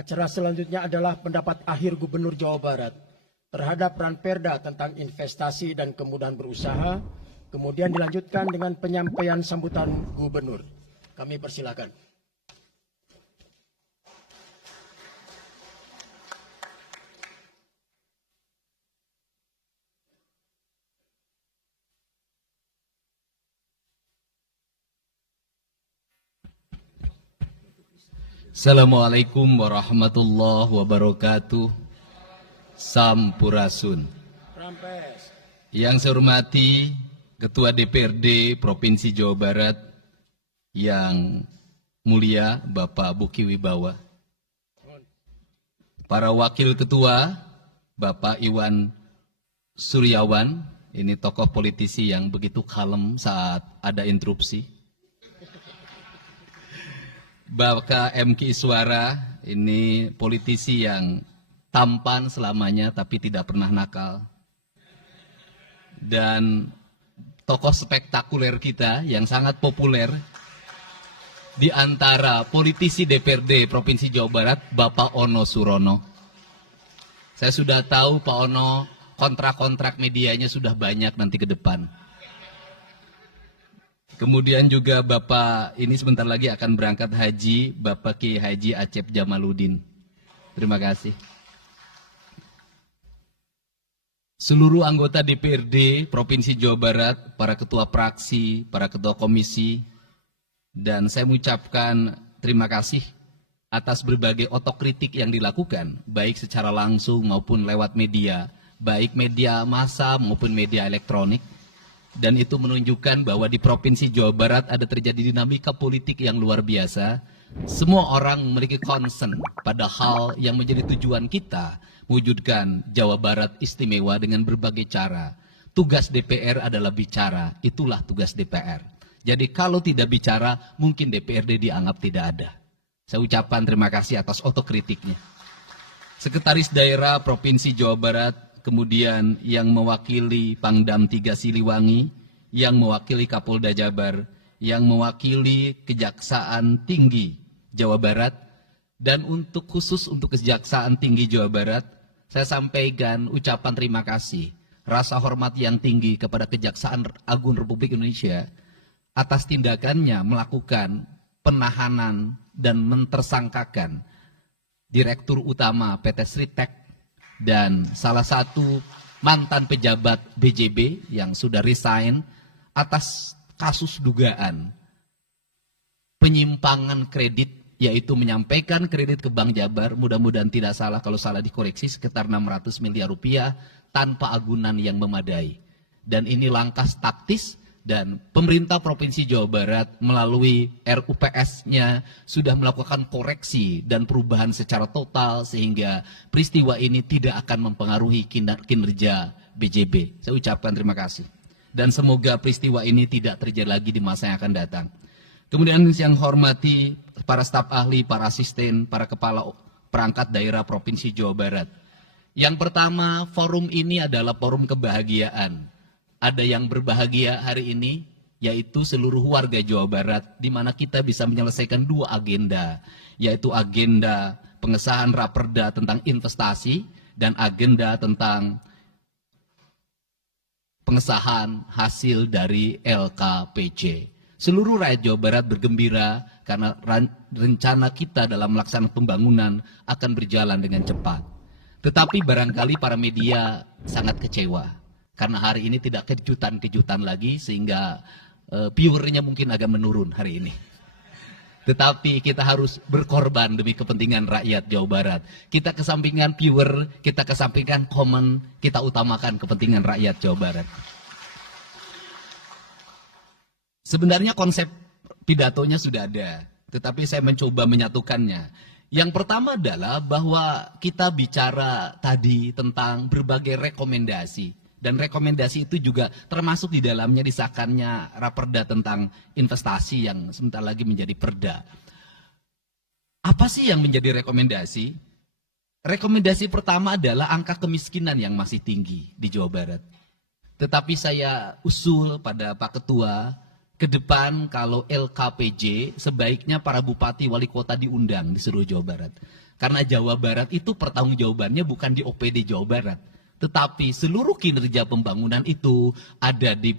Acara selanjutnya adalah pendapat akhir Gubernur Jawa Barat terhadap Ranperda tentang investasi dan kemudahan berusaha, kemudian dilanjutkan dengan penyampaian sambutan Gubernur. Kami persilakan. Assalamualaikum warahmatullahi wabarakatuh. Sampurasun. Rampes. Yang saya hormati Ketua DPRD Provinsi Jawa Barat yang mulia Bapak Buki Wibawa, para wakil ketua Bapak Iwan Suryawan, ini tokoh politisi yang begitu kalem saat ada interupsi. Bapak M.Ki. Iswara, ini politisi yang tampan selamanya tapi tidak pernah nakal. Dan tokoh spektakuler kita yang sangat populer di antara politisi DPRD Provinsi Jawa Barat, Bapak Ono Surono. Saya sudah tahu Pak Ono kontrak-kontrak medianya sudah banyak nanti ke depan. Kemudian juga Bapak ini sebentar lagi akan berangkat haji, Bapak Ki Haji Acep Jamaluddin. Terima kasih. Seluruh anggota DPRD Provinsi Jawa Barat, para ketua praksi, para ketua komisi, dan saya mengucapkan terima kasih atas berbagai otokritik yang dilakukan, baik secara langsung maupun lewat media, baik media massa maupun media elektronik. Dan itu menunjukkan bahwa di Provinsi Jawa Barat ada terjadi dinamika politik yang luar biasa. Semua orang memiliki concern pada hal yang menjadi tujuan kita, mewujudkan Jawa Barat istimewa dengan berbagai cara. Tugas DPR adalah bicara, itulah tugas DPR. Jadi kalau tidak bicara, mungkin DPRD dianggap tidak ada. Saya ucapkan terima kasih atas otokritiknya. Sekretaris Daerah Provinsi Jawa Barat, kemudian yang mewakili Pangdam 3 Siliwangi, yang mewakili Kapolda Jabar, yang mewakili Kejaksaan Tinggi Jawa Barat, dan khusus untuk Kejaksaan Tinggi Jawa Barat, saya sampaikan ucapan terima kasih, rasa hormat yang tinggi kepada Kejaksaan Agung Republik Indonesia atas tindakannya melakukan penahanan dan mentersangkakan Direktur Utama PT Sritek dan salah satu mantan pejabat BJB yang sudah resign atas kasus dugaan penyimpangan kredit, yaitu menyampaikan kredit ke Bank Jabar, mudah-mudahan tidak salah, kalau salah dikoreksi, sekitar 600 miliar rupiah tanpa agunan yang memadai. Dan ini langkah taktis, dan pemerintah Provinsi Jawa Barat melalui RUPS-nya sudah melakukan koreksi dan perubahan secara total sehingga peristiwa ini tidak akan mempengaruhi kinerja BJB. Saya ucapkan terima kasih. Dan semoga peristiwa ini tidak terjadi lagi di masa yang akan datang. Kemudian yang hormati para staf ahli, para asisten, para kepala perangkat daerah Provinsi Jawa Barat. Yang pertama, forum ini adalah forum kebahagiaan. Ada yang berbahagia hari ini, yaitu seluruh warga Jawa Barat, di mana kita bisa menyelesaikan dua agenda, yaitu agenda pengesahan Raperda tentang investasi dan agenda tentang pengesahan hasil dari LKPJ. Seluruh rakyat Jawa Barat bergembira karena rencana kita dalam melaksanakan pembangunan akan berjalan dengan cepat. Tetapi barangkali para media sangat kecewa. Karena hari ini tidak kejutan-kejutan lagi sehingga viewernya mungkin agak menurun hari ini. Tetapi kita harus berkorban demi kepentingan rakyat Jawa Barat. Kita kesampingkan viewer, kita kesampingkan komen, kita utamakan kepentingan rakyat Jawa Barat. Sebenarnya konsep pidatonya sudah ada, tetapi saya mencoba menyatukannya. Yang pertama adalah bahwa kita bicara tadi tentang berbagai rekomendasi. Dan rekomendasi itu juga termasuk di dalamnya disahkannya Raperda tentang investasi yang sebentar lagi menjadi perda. Apa sih yang menjadi rekomendasi? Rekomendasi pertama adalah angka kemiskinan yang masih tinggi di Jawa Barat. Tetapi saya usul pada Pak Ketua, ke depan kalau LKPJ sebaiknya para bupati wali kota diundang di seluruh Jawa Barat. Karena Jawa Barat itu pertanggungjawabannya bukan di OPD Jawa Barat, tetapi seluruh kinerja pembangunan itu ada di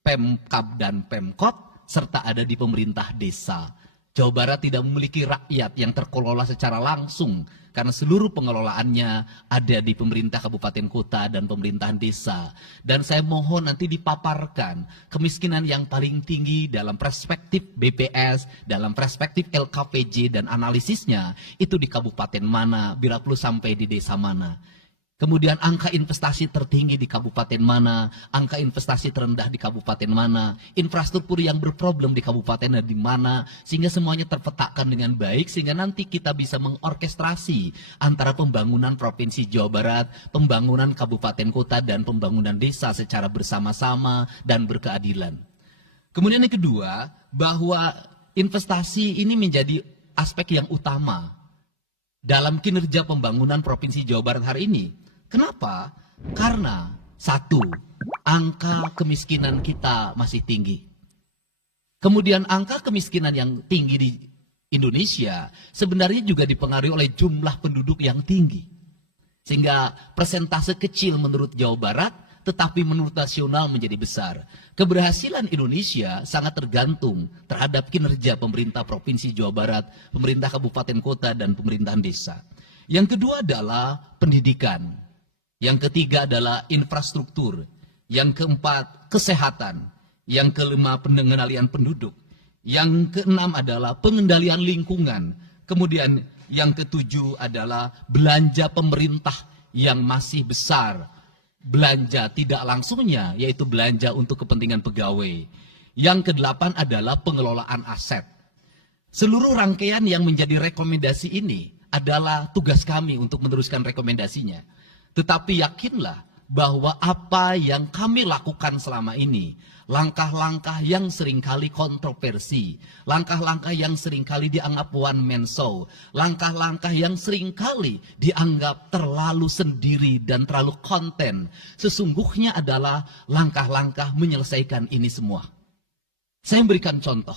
Pemkab dan Pemkot, serta ada di pemerintah desa. Jawa Barat tidak memiliki rakyat yang terkelola secara langsung, karena seluruh pengelolaannya ada di pemerintah kabupaten kota dan pemerintahan desa. Dan saya mohon nanti dipaparkan kemiskinan yang paling tinggi dalam perspektif BPS, dalam perspektif LKPJ dan analisisnya, itu di kabupaten mana, bila perlu sampai di desa mana. Kemudian angka investasi tertinggi di kabupaten mana, angka investasi terendah di kabupaten mana, infrastruktur yang berproblem di kabupaten di mana, sehingga semuanya terpetakan dengan baik, sehingga nanti kita bisa mengorkestrasi antara pembangunan Provinsi Jawa Barat, pembangunan kabupaten kota, dan pembangunan desa secara bersama-sama dan berkeadilan. Kemudian yang kedua, bahwa investasi ini menjadi aspek yang utama dalam kinerja pembangunan Provinsi Jawa Barat hari ini. Kenapa? Karena satu, angka kemiskinan kita masih tinggi. Kemudian angka kemiskinan yang tinggi di Indonesia sebenarnya juga dipengaruhi oleh jumlah penduduk yang tinggi. Sehingga persentase kecil menurut Jawa Barat, tetapi menurut nasional menjadi besar. Keberhasilan Indonesia sangat tergantung terhadap kinerja pemerintah Provinsi Jawa Barat, pemerintah kabupaten kota, dan pemerintahan desa. Yang kedua adalah pendidikan. Yang ketiga adalah infrastruktur. Yang keempat, kesehatan. Yang kelima, pengendalian penduduk. Yang keenam adalah pengendalian lingkungan. Kemudian yang ketujuh adalah belanja pemerintah yang masih besar. Belanja tidak langsungnya, yaitu belanja untuk kepentingan pegawai. Yang kedelapan adalah pengelolaan aset. Seluruh rangkaian yang menjadi rekomendasi ini adalah tugas kami untuk meneruskan rekomendasinya. Tetapi yakinlah bahwa apa yang kami lakukan selama ini, langkah-langkah yang seringkali kontroversi, langkah-langkah yang seringkali dianggap one man show, langkah-langkah yang seringkali dianggap terlalu sendiri dan terlalu konten, sesungguhnya adalah langkah-langkah menyelesaikan ini semua. Saya memberikan contoh.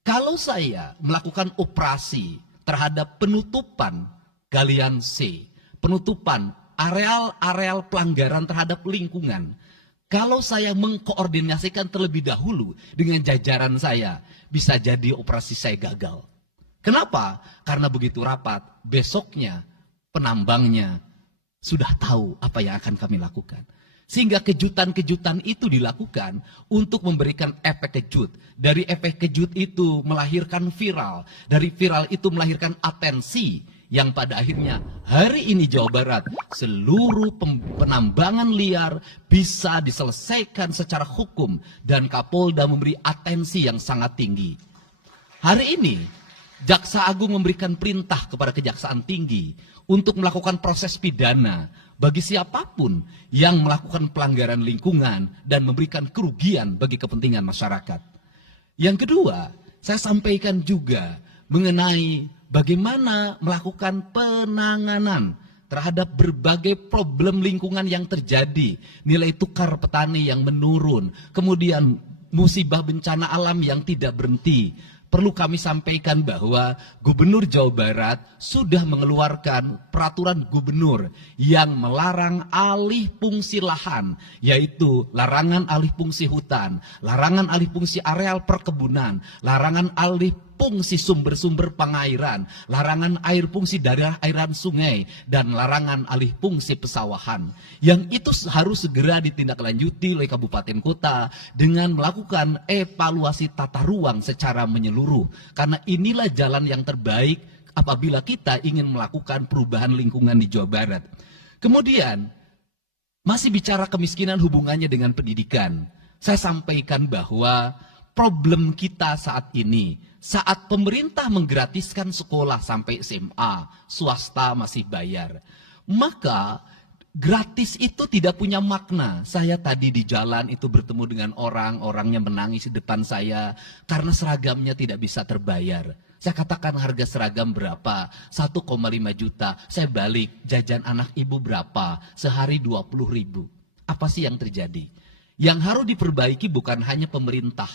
Kalau saya melakukan operasi terhadap penutupan galian C, penutupan areal-areal pelanggaran terhadap lingkungan, kalau saya mengkoordinasikan terlebih dahulu dengan jajaran saya, bisa jadi operasi saya gagal. Kenapa? Karena begitu rapat, besoknya penambangnya sudah tahu apa yang akan kami lakukan. Sehingga kejutan-kejutan itu dilakukan untuk memberikan efek kejut. Dari efek kejut itu melahirkan viral. Dari viral itu melahirkan atensi. Yang pada akhirnya hari ini Jawa Barat seluruh penambangan liar bisa diselesaikan secara hukum dan Kapolda memberi atensi yang sangat tinggi. Hari ini Jaksa Agung memberikan perintah kepada Kejaksaan Tinggi untuk melakukan proses pidana bagi siapapun yang melakukan pelanggaran lingkungan dan memberikan kerugian bagi kepentingan masyarakat. Yang kedua, saya sampaikan juga mengenai bagaimana melakukan penanganan terhadap berbagai problem lingkungan yang terjadi. Nilai tukar petani yang menurun, kemudian musibah bencana alam yang tidak berhenti. Perlu kami sampaikan bahwa Gubernur Jawa Barat sudah mengeluarkan peraturan gubernur yang melarang alih fungsi lahan, yaitu larangan alih fungsi hutan, larangan alih fungsi areal perkebunan, larangan alih fungsi sumber-sumber pengairan, larangan air fungsi dari airan sungai, dan larangan alih fungsi pesawahan. Yang itu harus segera ditindaklanjuti oleh kabupaten kota dengan melakukan evaluasi tata ruang secara menyeluruh. Karena inilah jalan yang terbaik apabila kita ingin melakukan perubahan lingkungan di Jawa Barat. Kemudian, masih bicara kemiskinan hubungannya dengan pendidikan. Saya sampaikan bahwa problem kita saat ini, saat pemerintah menggratiskan sekolah sampai SMA, swasta masih bayar. Maka gratis itu tidak punya makna. Saya tadi di jalan itu bertemu dengan orangnya menangis di depan saya karena seragamnya tidak bisa terbayar. Saya katakan harga seragam berapa? 1,5 juta. Saya balik, jajan anak ibu berapa? Sehari 20.000. Apa sih yang terjadi? Yang harus diperbaiki bukan hanya pemerintah,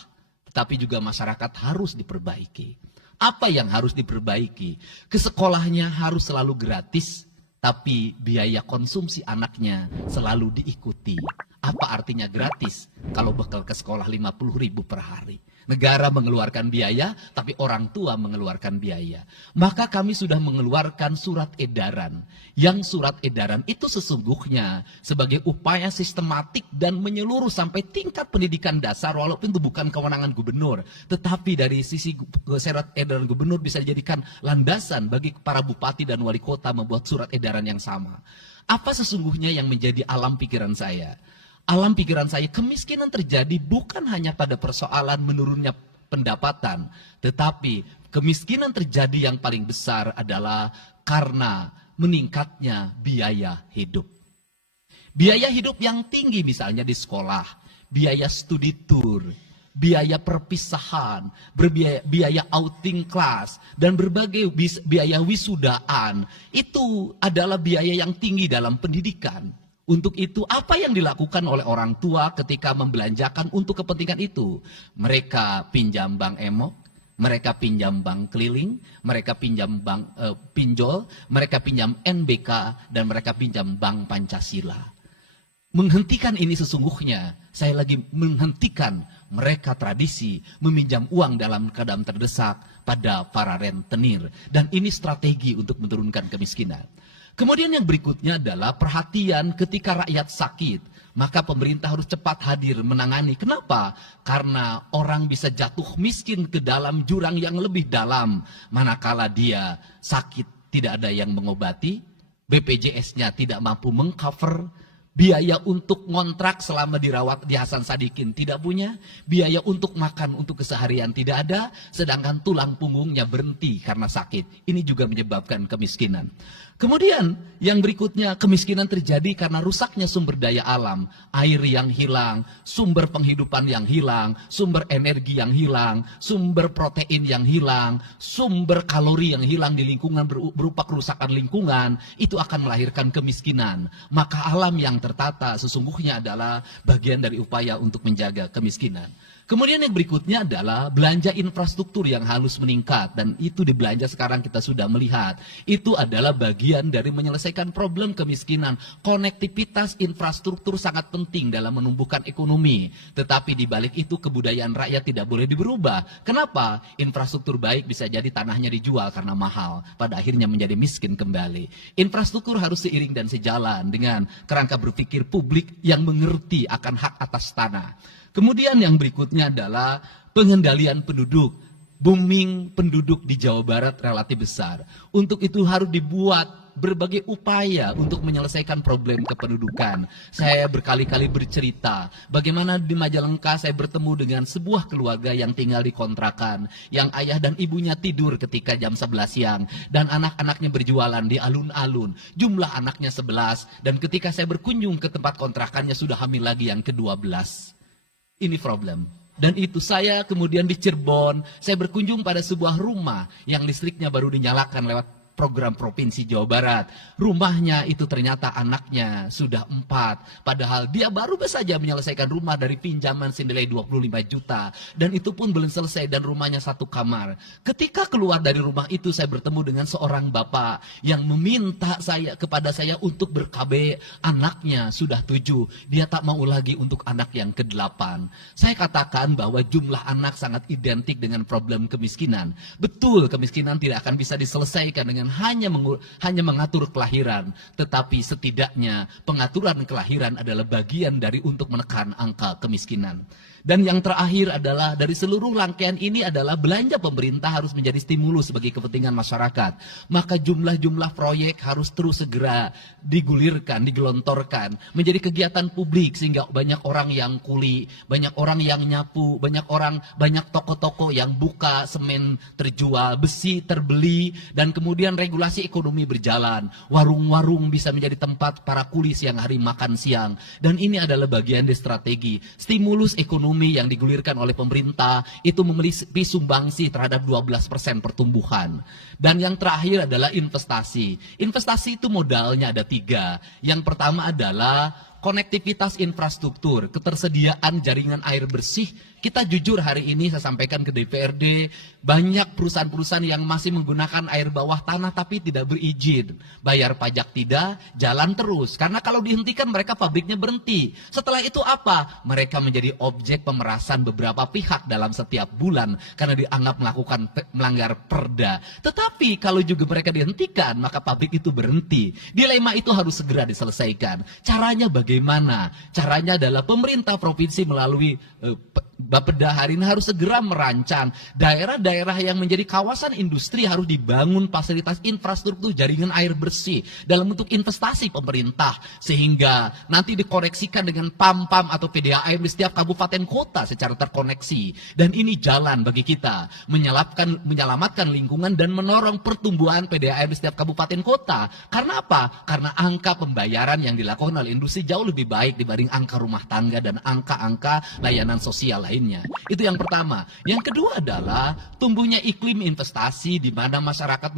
tetapi juga masyarakat harus diperbaiki. Apa yang harus diperbaiki? Ke sekolahnya harus selalu gratis, tapi biaya konsumsi anaknya selalu diikuti. Apa artinya gratis? Kalau bekal ke sekolah 50.000 per hari. Negara mengeluarkan biaya, tapi orang tua mengeluarkan biaya. Maka kami sudah mengeluarkan surat edaran. Yang surat edaran itu sesungguhnya sebagai upaya sistematik dan menyeluruh sampai tingkat pendidikan dasar, walaupun itu bukan kewenangan gubernur. Tetapi dari sisi surat edaran gubernur bisa dijadikan landasan bagi para bupati dan wali kota membuat surat edaran yang sama. Apa sesungguhnya yang menjadi alam pikiran saya? Alam pikiran saya, kemiskinan terjadi bukan hanya pada persoalan menurunnya pendapatan, tetapi kemiskinan terjadi yang paling besar adalah karena meningkatnya biaya hidup. Biaya hidup yang tinggi misalnya di sekolah, biaya studi tour, biaya perpisahan, biaya outing kelas, dan berbagai biaya wisudaan, itu adalah biaya yang tinggi dalam pendidikan. Untuk itu, apa yang dilakukan oleh orang tua ketika membelanjakan untuk kepentingan itu? Mereka pinjam bank emok, mereka pinjam bank keliling, mereka pinjam bank pinjol, mereka pinjam NBK, dan mereka pinjam bank Pancasila. Menghentikan ini sesungguhnya, saya lagi menghentikan mereka tradisi meminjam uang dalam keadaan terdesak pada para rentenir. Dan ini strategi untuk menurunkan kemiskinan. Kemudian yang berikutnya adalah perhatian ketika rakyat sakit. Maka pemerintah harus cepat hadir menangani. Kenapa? Karena orang bisa jatuh miskin ke dalam jurang yang lebih dalam. Manakala dia sakit tidak ada yang mengobati, BPJS-nya tidak mampu mengcover, biaya untuk ngontrak selama dirawat di Hasan Sadikin tidak punya, biaya untuk makan untuk keseharian tidak ada, sedangkan tulang punggungnya berhenti karena sakit. Ini juga menyebabkan kemiskinan. Kemudian yang berikutnya, kemiskinan terjadi karena rusaknya sumber daya alam, air yang hilang, sumber penghidupan yang hilang, sumber energi yang hilang, sumber protein yang hilang, sumber kalori yang hilang di lingkungan berupa kerusakan lingkungan, itu akan melahirkan kemiskinan. Maka alam yang tertata sesungguhnya adalah bagian dari upaya untuk menjaga kemiskinan. Kemudian yang berikutnya adalah belanja infrastruktur yang harus meningkat, dan itu di belanja sekarang kita sudah melihat. Itu adalah bagian dari menyelesaikan problem kemiskinan. Konektivitas infrastruktur sangat penting dalam menumbuhkan ekonomi, tetapi di balik itu kebudayaan rakyat tidak boleh berubah. Kenapa? Infrastruktur baik bisa jadi tanahnya dijual karena mahal, pada akhirnya menjadi miskin kembali. Infrastruktur harus seiring dan sejalan dengan kerangka berpikir publik yang mengerti akan hak atas tanah. Kemudian yang berikutnya adalah pengendalian penduduk. Booming penduduk di Jawa Barat relatif besar. Untuk itu harus dibuat berbagai upaya untuk menyelesaikan problem kependudukan. Saya berkali-kali bercerita bagaimana di Majalengka saya bertemu dengan sebuah keluarga yang tinggal di kontrakan, yang ayah dan ibunya tidur ketika jam 11 siang, dan anak-anaknya berjualan di alun-alun. Jumlah anaknya 11, dan ketika saya berkunjung ke tempat kontrakannya sudah hamil lagi yang ke-12. Ini problem. Dan itu saya kemudian di Cirebon, saya berkunjung pada sebuah rumah yang listriknya baru dinyalakan lewat program Provinsi Jawa Barat. Rumahnya itu ternyata anaknya sudah 4. Padahal dia baru saja menyelesaikan rumah dari pinjaman senilai 25 juta. Dan itu pun belum selesai dan rumahnya 1 kamar. Ketika keluar dari rumah itu saya bertemu dengan seorang bapak yang meminta kepada saya untuk ber-KB. Anaknya sudah 7. Dia tak mau lagi untuk anak yang ke-8. Saya katakan bahwa jumlah anak sangat identik dengan problem kemiskinan. Betul, kemiskinan tidak akan bisa diselesaikan dengan hanya mengatur kelahiran, tetapi setidaknya pengaturan kelahiran adalah bagian dari untuk menekan angka kemiskinan. Dan yang terakhir adalah dari seluruh rangkaian ini adalah belanja pemerintah harus menjadi stimulus bagi kepentingan masyarakat. Maka jumlah-jumlah proyek harus terus segera digulirkan, digelontorkan menjadi kegiatan publik sehingga banyak orang yang kuli, banyak orang yang nyapu, banyak toko-toko yang buka, semen terjual, besi terbeli, dan kemudian regulasi ekonomi berjalan. Warung-warung bisa menjadi tempat para kuli siang hari makan siang. Dan ini adalah bagian dari strategi stimulus ekonomi yang digulirkan oleh pemerintah, itu memiliki sumbangsi terhadap 12% pertumbuhan. Dan yang terakhir adalah investasi. Investasi itu modalnya ada 3. Yang pertama adalah konektivitas infrastruktur, ketersediaan jaringan air bersih. Kita jujur hari ini saya sampaikan ke DPRD, banyak perusahaan-perusahaan yang masih menggunakan air bawah tanah tapi tidak berizin. Bayar pajak tidak, jalan terus. Karena kalau dihentikan mereka pabriknya berhenti. Setelah itu apa? Mereka menjadi objek pemerasan beberapa pihak dalam setiap bulan karena dianggap melanggar perda. Tetapi kalau juga mereka dihentikan, maka pabrik itu berhenti. Dilema itu harus segera diselesaikan. Caranya bagaimana? Caranya adalah pemerintah provinsi melalui Bapeda hari ini harus segera merancang daerah-daerah yang menjadi kawasan industri harus dibangun fasilitas infrastruktur jaringan air bersih dalam bentuk investasi pemerintah sehingga nanti dikoreksikan dengan PAM-PAM atau PDAM di setiap kabupaten kota secara terkoneksi. Dan ini jalan bagi kita menyelamatkan lingkungan dan menorong pertumbuhan PDAM di setiap kabupaten kota. Karena apa? Karena angka pembayaran yang dilakukan oleh industri jauh lebih baik dibanding angka rumah tangga dan angka-angka layanan sosial lainnya. Itu yang pertama. Yang kedua adalah tumbuhnya iklim investasi di mana masyarakat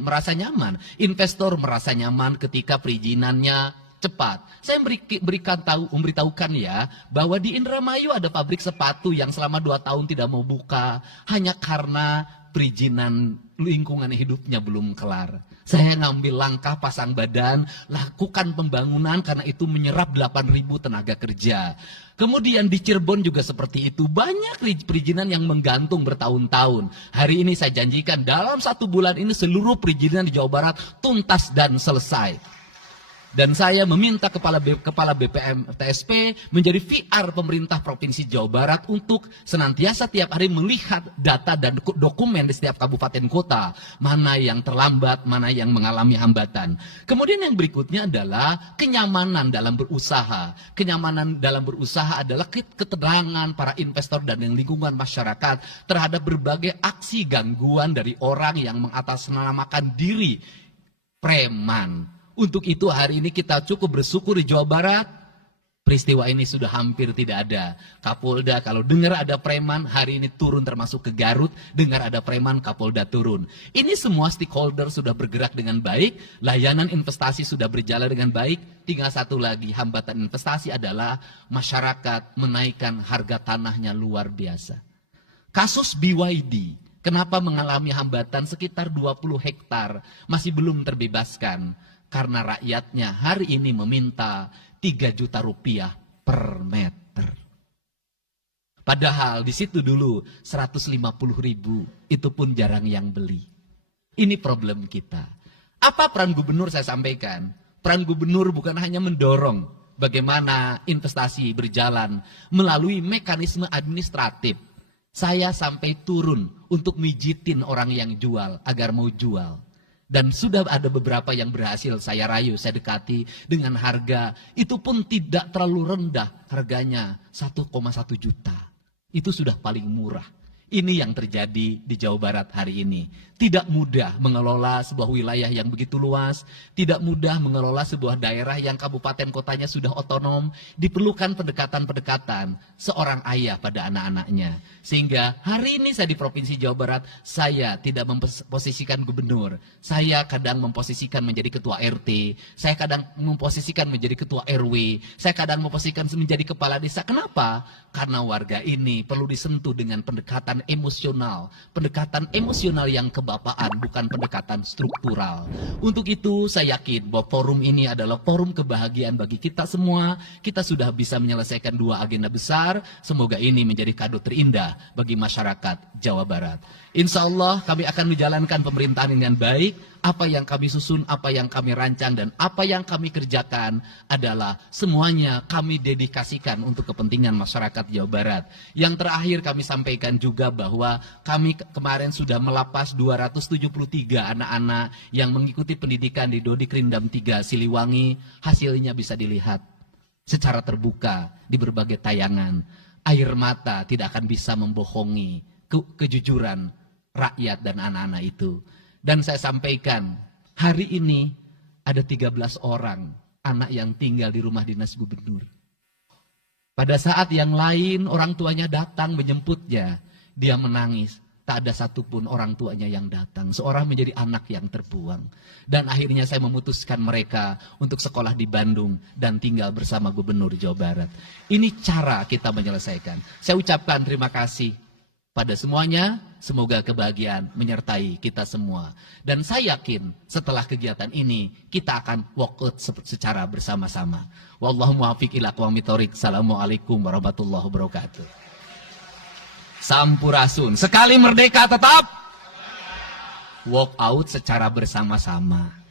merasa nyaman. Investor merasa nyaman ketika perizinannya cepat. Saya memberitahukan ya bahwa di Indramayu ada pabrik sepatu yang selama 2 tahun tidak mau buka hanya karena perizinan lingkungan hidupnya belum kelar. Saya ngambil langkah pasang badan, lakukan pembangunan karena itu menyerap 8.000 tenaga kerja. Kemudian di Cirebon juga seperti itu, banyak perizinan yang menggantung bertahun-tahun. Hari ini saya janjikan dalam 1 bulan ini seluruh perizinan di Jawa Barat tuntas dan selesai. Dan saya meminta kepala BPM TSP menjadi VR pemerintah Provinsi Jawa Barat untuk senantiasa tiap hari melihat data dan dokumen di setiap kabupaten kota. Mana yang terlambat, mana yang mengalami hambatan. Kemudian yang berikutnya adalah kenyamanan dalam berusaha. Kenyamanan dalam berusaha adalah keterangan para investor dan lingkungan masyarakat terhadap berbagai aksi gangguan dari orang yang mengatasnamakan diri preman. Untuk itu hari ini kita cukup bersyukur di Jawa Barat, peristiwa ini sudah hampir tidak ada. Kapolda kalau dengar ada preman, hari ini turun termasuk ke Garut, dengar ada preman, Kapolda turun. Ini semua stakeholder sudah bergerak dengan baik, layanan investasi sudah berjalan dengan baik, tinggal satu lagi hambatan investasi adalah masyarakat menaikkan harga tanahnya luar biasa. Kasus BYD, kenapa mengalami hambatan sekitar 20 hektar, masih belum terbebaskan? Karena rakyatnya hari ini meminta 3 juta rupiah per meter. Padahal di situ dulu 150.000, itu pun jarang yang beli. Ini problem kita. Apa peran gubernur saya sampaikan? Peran gubernur bukan hanya mendorong bagaimana investasi berjalan melalui mekanisme administratif. Saya sampai turun untuk mijitin orang yang jual agar mau jual. Dan sudah ada beberapa yang berhasil saya rayu, saya dekati dengan harga. Itu pun tidak terlalu rendah, harganya 1,1 juta. Itu sudah paling murah. Ini yang terjadi di Jawa Barat hari ini. Tidak mudah mengelola sebuah wilayah yang begitu luas. Tidak mudah mengelola sebuah daerah yang kabupaten kotanya sudah otonom. Diperlukan pendekatan-pendekatan seorang ayah pada anak-anaknya. Sehingga hari ini saya di Provinsi Jawa Barat, saya tidak memposisikan gubernur. Saya kadang memposisikan menjadi ketua RT. Saya kadang memposisikan menjadi ketua RW. Saya kadang memposisikan menjadi kepala desa. Kenapa? Karena warga ini perlu disentuh dengan pendekatan emosional yang kebapaan, bukan pendekatan struktural. Untuk itu saya yakin bahwa forum ini adalah forum kebahagiaan bagi kita semua. Kita sudah bisa menyelesaikan 2 agenda besar. Semoga ini menjadi kado terindah bagi masyarakat Jawa Barat. Insya Allah kami akan menjalankan pemerintahan dengan baik. Apa yang kami susun, apa yang kami rancang, dan apa yang kami kerjakan adalah semuanya kami dedikasikan untuk kepentingan masyarakat Jawa Barat. Yang terakhir kami sampaikan juga bahwa kami kemarin sudah melapas 273 anak-anak yang mengikuti pendidikan di Dodik Rindam 3 Siliwangi. Hasilnya bisa dilihat secara terbuka di berbagai tayangan. Air mata tidak akan bisa membohongi kejujuran rakyat dan anak-anak itu. Dan saya sampaikan, hari ini ada 13 orang anak yang tinggal di rumah dinas gubernur. Pada saat yang lain orang tuanya datang menjemputnya, dia menangis. tak ada satupun orang tuanya yang datang. Seorang menjadi anak yang terbuang. Dan akhirnya saya memutuskan mereka untuk sekolah di Bandung dan tinggal bersama Gubernur Jawa Barat. Ini cara kita menyelesaikan. Saya ucapkan terima kasih pada semuanya. Semoga kebahagiaan menyertai kita semua. Dan saya yakin setelah kegiatan ini kita akan walk out secara bersama-sama. Wallahu muwaffiq ila aqwamit thoriq. Assalamualaikum warahmatullahi wabarakatuh. Sampurasun. Sekali merdeka tetap walk out secara bersama-sama.